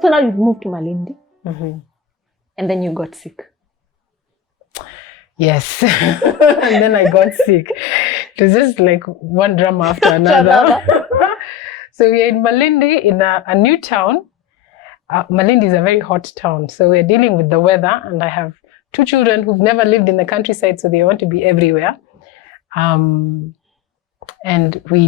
So now you've moved to Malindi, Mm-hmm. and then you got sick. Yes. And then I got sick. It was just like one drama after another. So we're in Malindi, in a new town. Malindi is a very hot town. So we're dealing with the weather, and I have 2 children who've never lived in the countryside, so they want to be everywhere. And we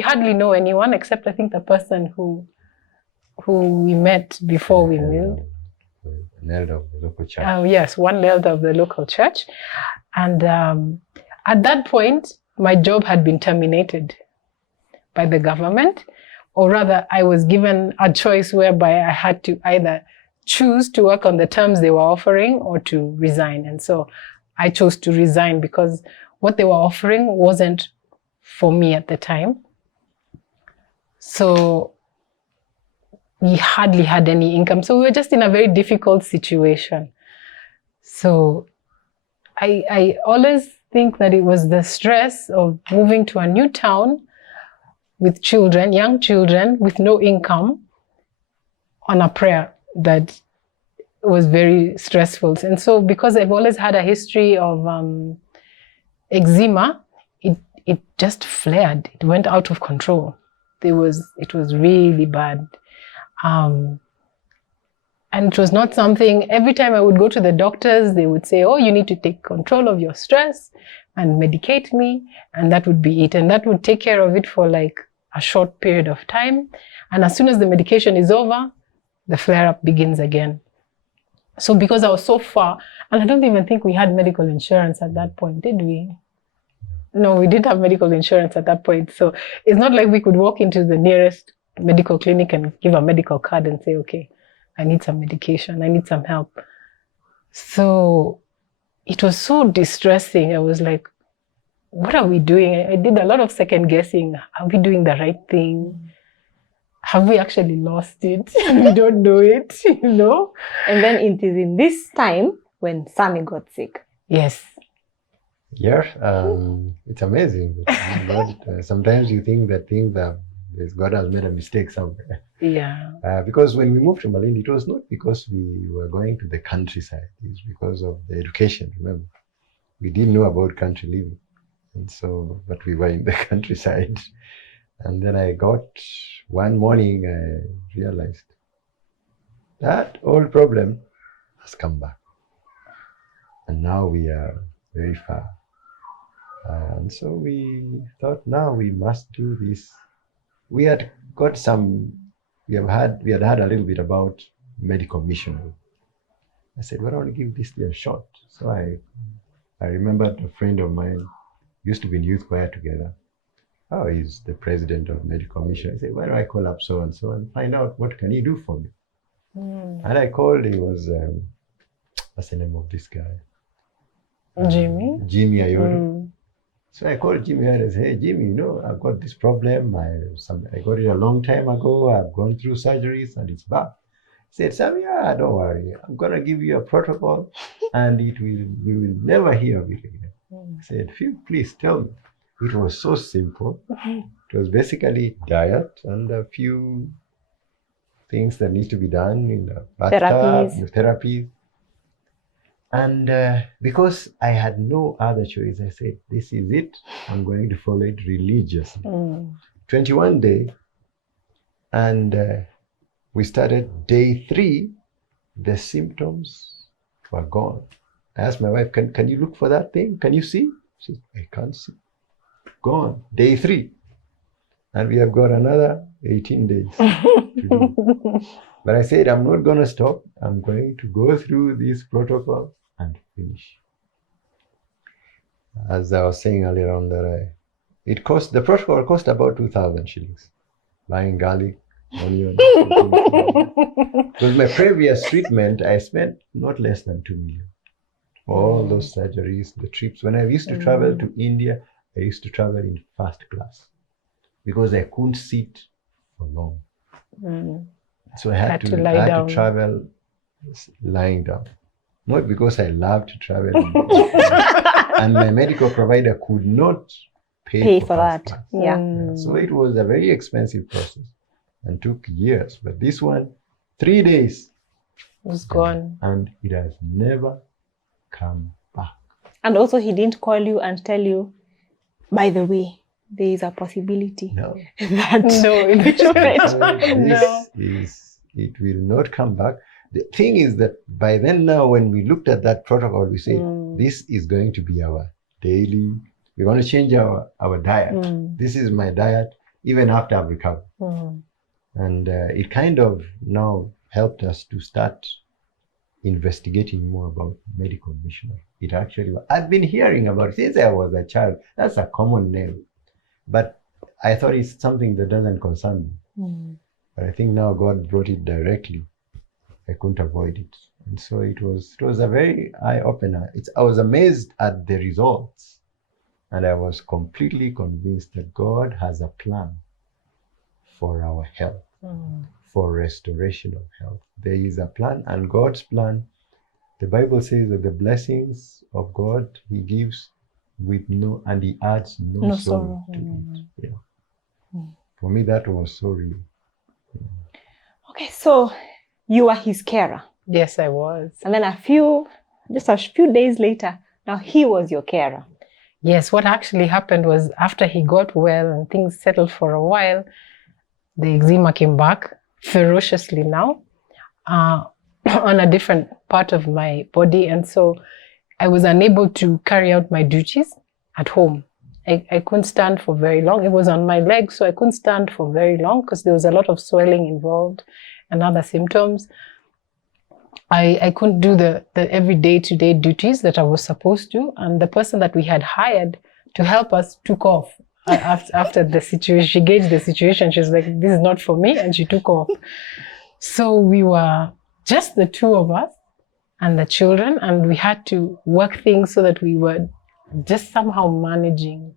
hardly know anyone except I think the person who we met before we moved. An elder of the local church. Yes, one elder of the local church. And at that point, my job had been terminated by the government, or rather, I was given a choice whereby I had to either choose to work on the terms they were offering or to resign. And so I chose to resign because what they were offering wasn't for me at the time. So we hardly had any income. So we were just in a very difficult situation. So I always think that it was the stress of moving to a new town with children, young children, with no income on a prayer that was very stressful. And so because I've always had a history of eczema, it just flared. It went out of control. It was really bad. And it was not something, every time I would go to the doctors, they would say, oh, you need to take control of your stress and medicate me. And that would be it. And that would take care of it for like a short period of time. And as soon as the medication is over, the flare-up begins again. So because I was so far, and I don't even think we had medical insurance at that point, did we? No, we didn't have medical insurance at that point. So it's not like we could walk into the nearest medical clinic and give a medical card and say, okay, I need some medication, I need some help. So it was so distressing. I was like, what are we doing? I did a lot of second guessing. Are we doing the right thing? Have we actually lost it? We don't know it, you know? And then it is in this time when Sammy got sick. Yes. Yeah, it's amazing. God, sometimes you think that things are, God has made a mistake somewhere. Yeah. Because when we moved to Malindi, it was not because we were going to the countryside. It's because of the education, remember. We didn't know about country living. And so, but we were in the countryside. And then one morning, I realized that old problem has come back. And now we are very far. And so we thought, now we must do this. We had had a little bit about medical mission. I said, well, I want to give this a shot. So I remembered a friend of mine, used to be in youth choir together. Oh, he's the president of medical mission. I said, why don't I call up so and so and find out what can he do for me? And I called, he was, what's the name of this guy? Jimmy Ayodo. So I called Jimmy and I said, hey, Jimmy, you know, I've got this problem. I got it a long time ago. I've gone through surgeries and it's back. He said, Sam, yeah, don't worry. I'm going to give you a protocol and we will never hear of it again. I said, please tell me. It was so simple. It was basically diet and a few things that need to be done in the bathtub, therapies. And because I had no other choice, I said, this is it. I'm going to follow it religiously. 21 days. And we started day 3. The symptoms were gone. I asked my wife, can you look for that thing? Can you see? She said, I can't see. Gone. Day 3. And we have got another 18 days to do. But I said, I'm not going to stop. I'm going to go through this protocol and finish. As I was saying earlier on, that the protocol cost about 2,000 shillings. Buying garlic, onion. Because my previous treatment, I spent not less than 2 million. All those surgeries, the trips. When I used to travel to India, I used to travel in first class because I couldn't sit for long. So I had to travel lying down. Not because I loved to travel. And my medical provider could not pay for that. Yeah. So it was a very expensive process and took years. But this one, 3 days. It was gone. And it has never come back. And also he didn't call you and tell you, by the way, there is a possibility No. that It will not come back. The thing is that by then now, when we looked at that protocol, we say, this is going to be our daily, we want to change our diet. This is my diet, even after I've recovered. And it kind of now helped us to start investigating more about medical missionary. It actually, I've been hearing about it since I was a child. That's a common name. But I thought it's something that doesn't concern me. But I think now God brought it directly. I couldn't avoid it. And so it was a very eye-opener. I was amazed at the results. And I was completely convinced that God has a plan for our health, for restoration of health. There is a plan, and God's plan, the Bible says that the blessings of God he gives and he adds no sorrow to it. Yeah. For me, that was so real. Okay, so you were his carer. Yes, I was. And then just a few days later, now he was your carer. Yes, what actually happened was after he got well and things settled for a while, the eczema came back ferociously now on a different part of my body. And so I was unable to carry out my duties at home. I couldn't stand for very long. It was on my legs, so I couldn't stand for very long because there was a lot of swelling involved and other symptoms. I couldn't do the every day-to-day duties that I was supposed to. And the person that we had hired to help us took off after the situation. She gauged the situation. She was like, this is not for me. And she took off. So we were just the two of us and the children. And we had to work things so that we were just somehow managing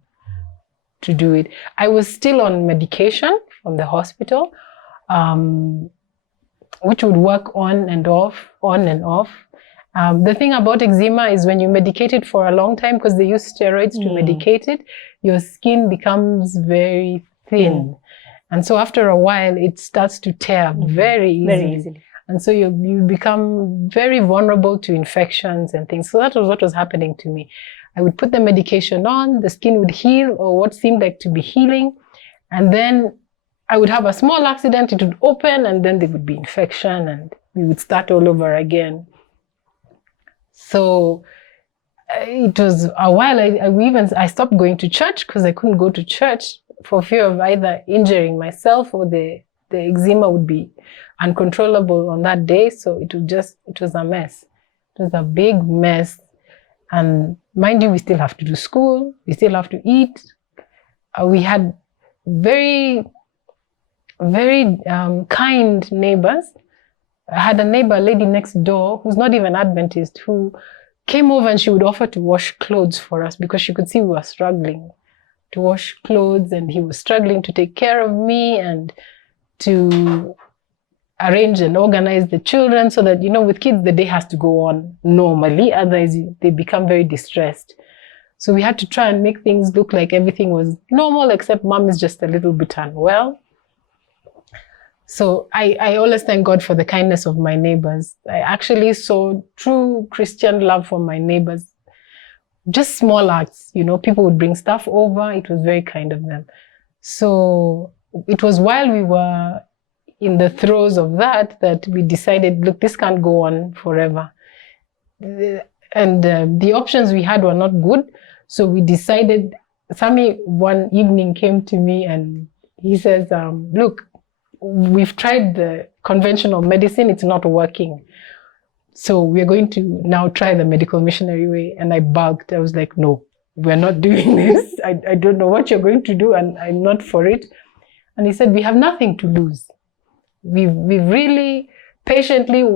to do it. I was still on medication from the hospital, which would work on and off. The thing about eczema is when you medicate it for a long time, because they use steroids to medicate it, your skin becomes very thin. And so after a while, it starts to tear very easily. And so you become very vulnerable to infections and things. So that was what was happening to me. I would put the medication on, the skin would heal, or what seemed like to be healing. And then I would have a small accident, it would open, and then there would be infection, and we would start all over again. So it was a while. I stopped going to church because I couldn't go to church for fear of either injuring myself or the eczema would be uncontrollable on that day. So it was a mess. It was a big mess. And mind you, we still have to do school. We still have to eat. We had very, very kind neighbors. I had a neighbor, a lady next door, who's not even Adventist, who came over and she would offer to wash clothes for us because she could see we were struggling to wash clothes, and he was struggling to take care of me and to arrange and organize the children so that, with kids, the day has to go on normally. Otherwise, they become very distressed. So we had to try and make things look like everything was normal, except mom is just a little bit unwell. So I always thank God for the kindness of my neighbors. I actually saw true Christian love for my neighbors. Just small acts, people would bring stuff over. It was very kind of them. So it was while we were in the throes of that we decided, look, this can't go on forever. And the options we had were not good. So we decided, Sami one evening came to me and he says, look, we've tried the conventional medicine, it's not working. So we're going to now try the medical missionary way. And I balked. I was like, no, we're not doing this. I don't know what you're going to do, and I'm not for it. And he said, we have nothing to lose. We've really patiently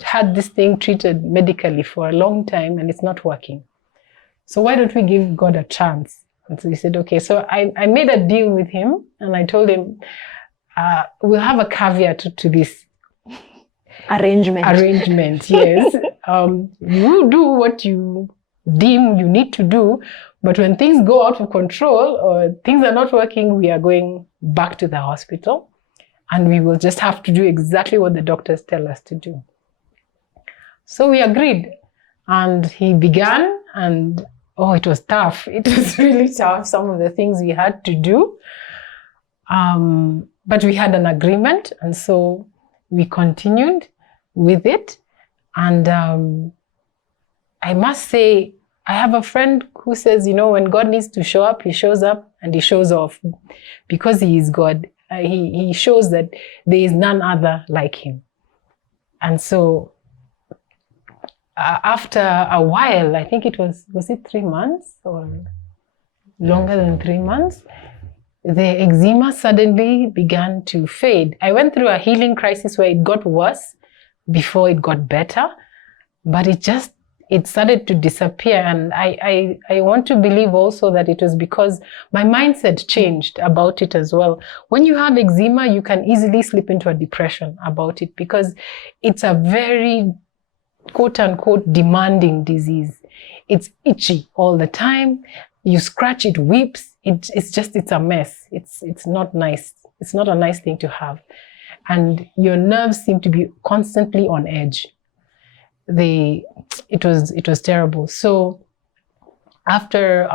had this thing treated medically for a long time, and it's not working. So why don't we give God a chance? And so he said, okay. So I made a deal with him, and I told him, we'll have a caveat to this arrangement. Yes. You do what you deem you need to do, but when things go out of control or things are not working, we are going back to the hospital. and we will just have to do exactly what the doctors tell us to do. So we agreed, and he began, and oh, it was tough. It was really tough, some of the things we had to do. But we had an agreement, and so we continued with it. And I must say, I have a friend who says, when God needs to show up, he shows up and he shows off, because he is God. He shows that there is none other like him. And so after a while, I think it was it 3 months or longer than 3 months, the eczema suddenly began to fade. I went through a healing crisis where it got worse before it got better, but it started to disappear. And I want to believe also that it was because my mindset changed about it as well. When you have eczema, you can easily slip into a depression about it, because it's a very quote unquote demanding disease. It's itchy all the time. You scratch, it weeps. It's a mess. It's not nice. It's not a nice thing to have. And your nerves seem to be constantly on edge. It was terrible. So after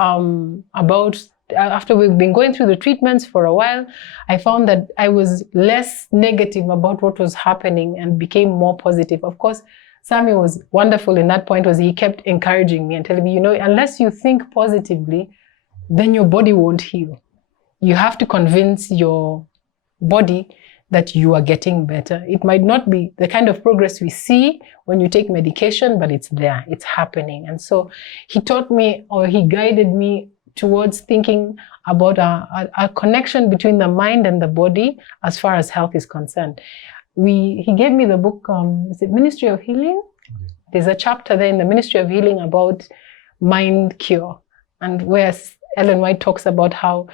we've been going through the treatments for a while, I found that I was less negative about what was happening and became more positive. Of course, Sammy was wonderful in that point, was he kept encouraging me and telling me, unless you think positively, then your body won't heal. You have to convince your body that you are getting better. It might not be the kind of progress we see when you take medication, but it's there, it's happening. And so he taught me, or he guided me towards thinking about a connection between the mind and the body as far as health is concerned. He gave me the book, is it Ministry of Healing? There's a chapter there in the Ministry of Healing about mind cure, and where Ellen White talks about how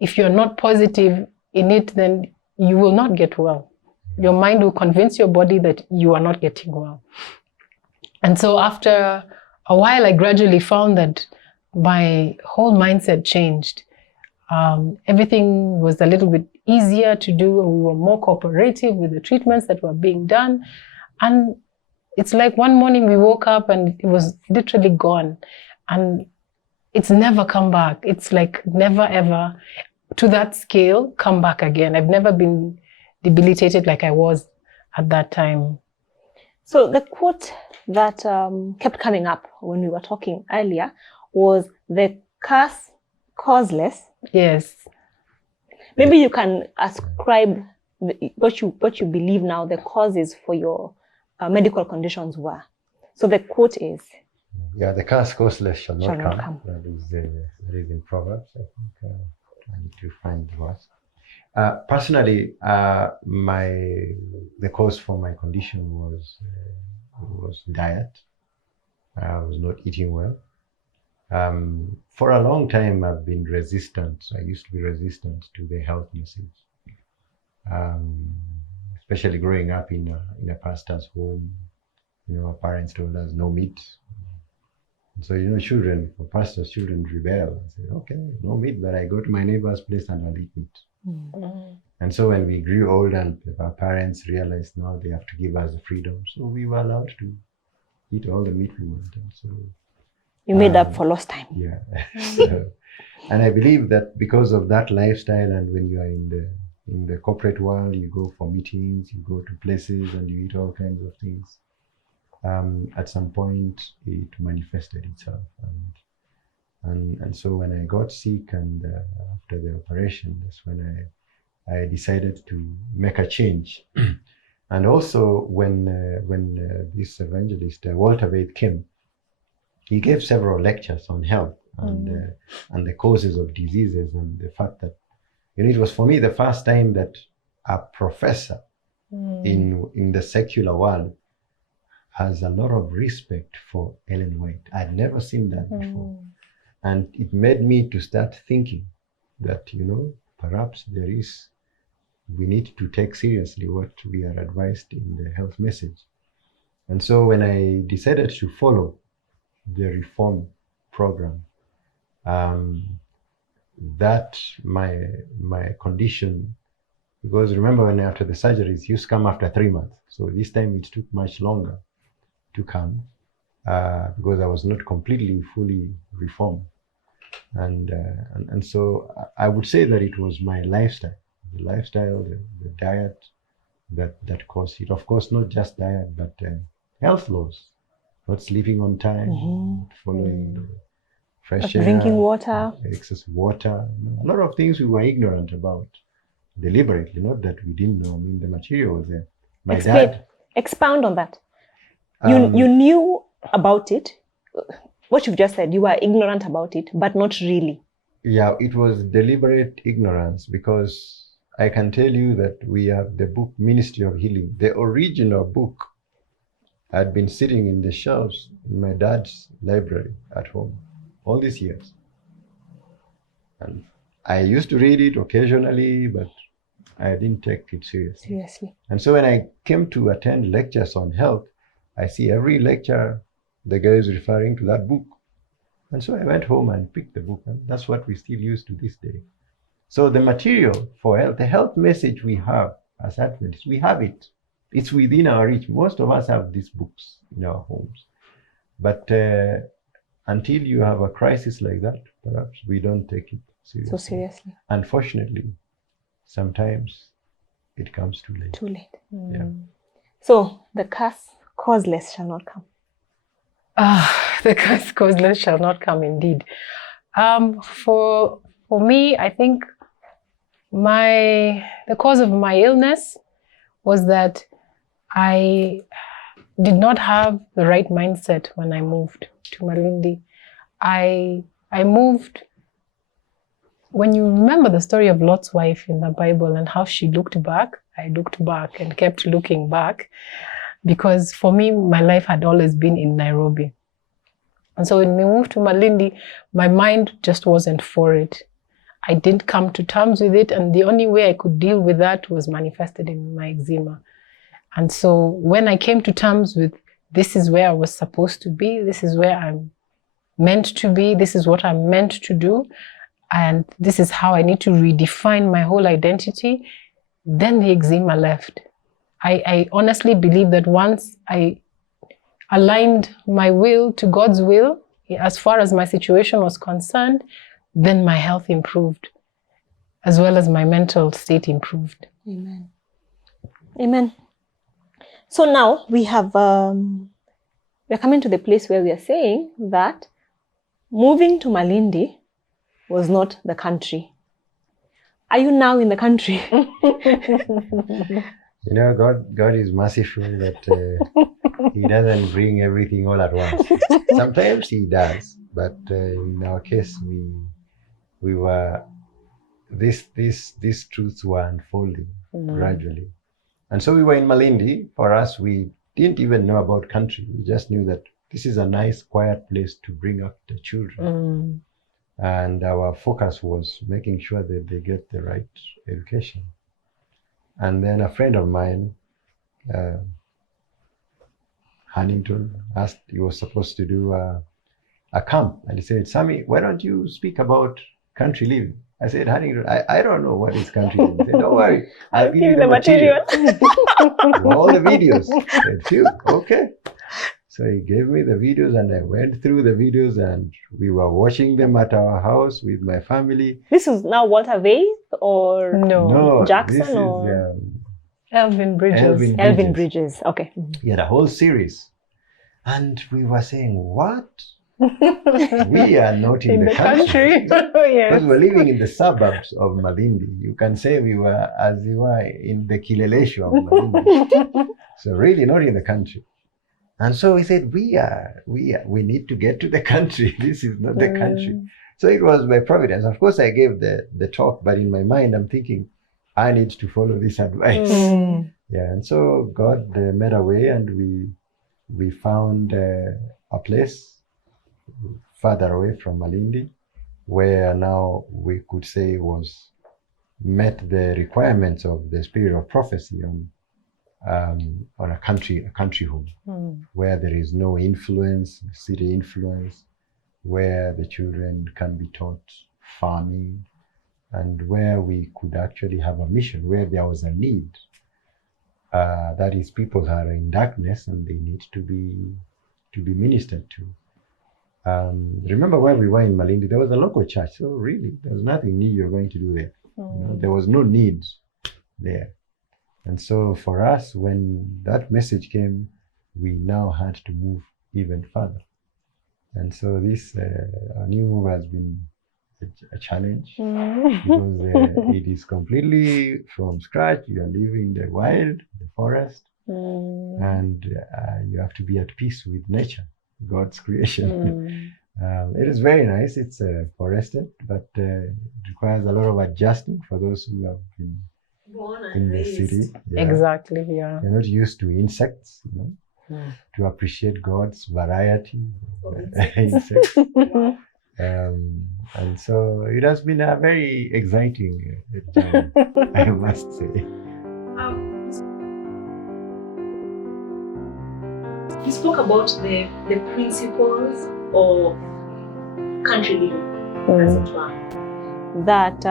if you're not positive in it, then you will not get well. Your mind will convince your body that you are not getting well. And so after a while, I gradually found that my whole mindset changed. Everything was a little bit easier to do. We were more cooperative with the treatments that were being done. And it's like one morning we woke up and it was literally gone. And it's never come back. It's like never ever to that scale come back again. I've never been debilitated like I was at that time. So the quote that kept coming up when we were talking earlier was the curse causeless. Yes. Maybe you can ascribe what you believe now the causes for your medical conditions were. So the quote is, the curse causeless shall not Shall not come. come. That is in Proverbs. I think I need to find the verse. Personally, the cause for my condition was diet. I was not eating well. For a long time, I've been resistant. I used to be resistant to the health message, especially growing up in a pastor's home. Our parents told us no meat. And so, pastors' children rebel and say, okay, no meat, but I go to my neighbor's place and I'll eat meat. Mm-hmm. And so when we grew older and our parents realized now they have to give us the freedom, so we were allowed to eat all the meat we wanted. So you made up for lost time. Yeah. So, and I believe that because of that lifestyle, and when you are in the corporate world, you go for meetings, you go to places and you eat all kinds of things. At some point it manifested itself, and so when I got sick and after the operation, that's when I decided to make a change. And also when this evangelist Walter Wade came, he gave several lectures on health and the causes of diseases, and the fact that it was for me the first time that a professor in the secular world has a lot of respect for Ellen White. I'd never seen that before. And it made me to start thinking that, perhaps we need to take seriously what we are advised in the health message. And so when I decided to follow the reform program, that my condition Because remember, when after the surgeries, he used to come after 3 months. So this time it took much longer to come because I was not completely, fully reformed. And so I would say that it was my lifestyle, the diet that caused it. Of course, not just diet, but health laws, not sleeping on time, following fresh air, drinking water, excess water. A lot of things we were ignorant about deliberately, not that we didn't know. I mean, the material was there. My dad. Expound on that. You knew about it. What you've just said, you were ignorant about it, but not really. Yeah, it was deliberate ignorance, because I can tell you that we have the book Ministry of Healing. The original book had been sitting in the shelves in my dad's library at home all these years. And I used to read it occasionally, but I didn't take it seriously. And so when I came to attend lectures on health, I see every lecture the guy is referring to that book. And so I went home and picked the book, and that's what we still use to this day. So the material for health, the health message we have as Adventists, we have it. It's within our reach. Most of us have these books in our homes. But until you have a crisis like that, perhaps we don't take it seriously. So seriously. Unfortunately, sometimes it comes too late. Too late. Yeah. So the curse causeless shall not come. The curse causeless shall not come, indeed. For me, I think the cause of my illness was that I did not have the right mindset when I moved to Malindi. I moved, when you remember the story of Lot's wife in the Bible and how she looked back, I looked back and kept looking back, because for me, my life had always been in Nairobi. And so when we moved to Malindi, my mind just wasn't for it. I didn't come to terms with it, and the only way I could deal with that was manifested in my eczema. And so when I came to terms with, this is where I was supposed to be, this is where I'm meant to be, this is what I'm meant to do, and this is how I need to redefine my whole identity, then the eczema left. I honestly believe that once I aligned my will to God's will, as far as my situation was concerned, then my health improved, as well as my mental state improved. Amen. Amen. So now we have, we're coming to the place where we are saying that moving to Malindi was not the country. Are you now in the country? You know, God is merciful that He doesn't bring everything all at once. Sometimes He does, but in our case, we were these truths were unfolding gradually, and so we were in Malindi. For us, we didn't even know about country. We just knew that this is a nice, quiet place to bring up the children, and our focus was making sure that they get the right education. And then a friend of mine, Huntington, asked, he was supposed to do a camp. And he said, Sammy, why don't you speak about country living? I said, Huntington, I don't know what is country living. He said, don't worry, I'll give you the material. All the videos. I said, phew, okay. So he gave me the videos, and I went through the videos, and we were watching them at our house with my family. This is now Walter Veith or No, Jackson this or is Elvin Bridges. Elvin Bridges. Okay. He had a whole series, and we were saying, what? We are not in the country. Yes. Because we're living in the suburbs of Malindi. You can say we were, as you were, in the Kileleshu of Malindi. So really not in the country. And so we said, we need to get to the country. This is not the country. So it was by providence. Of course, I gave the talk, but in my mind, I'm thinking, I need to follow this advice. Yeah, and so God made a way, and we found a place further away from Malindi, where now we could say met the requirements of the spirit of prophecy on a country home, where there is no influence, city influence, where the children can be taught farming, and where we could actually have a mission, where there was a need. That is, people are in darkness and they need to be ministered to. Remember when we were in Malindi, there was a local church, so really there was nothing new you're going to do there. There was no need there. And so for us, when that message came, we now had to move even further. And so this our new move has been a challenge because it is completely from scratch. You are living in the wild, the forest, and you have to be at peace with nature, God's creation. It is very nice. It's forested, but it requires a lot of adjusting for those who have been in the city. Yeah. Exactly, yeah. They're not used to insects, to appreciate God's variety of insects. And so it has been a very exciting journey, I must say. You spoke about the principles of country living, as it were. That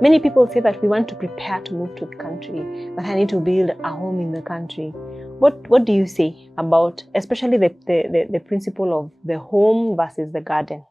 many people say that we want to prepare to move to the country, but I need to build a home in the country. What do you say about, especially the principle of the home versus the garden?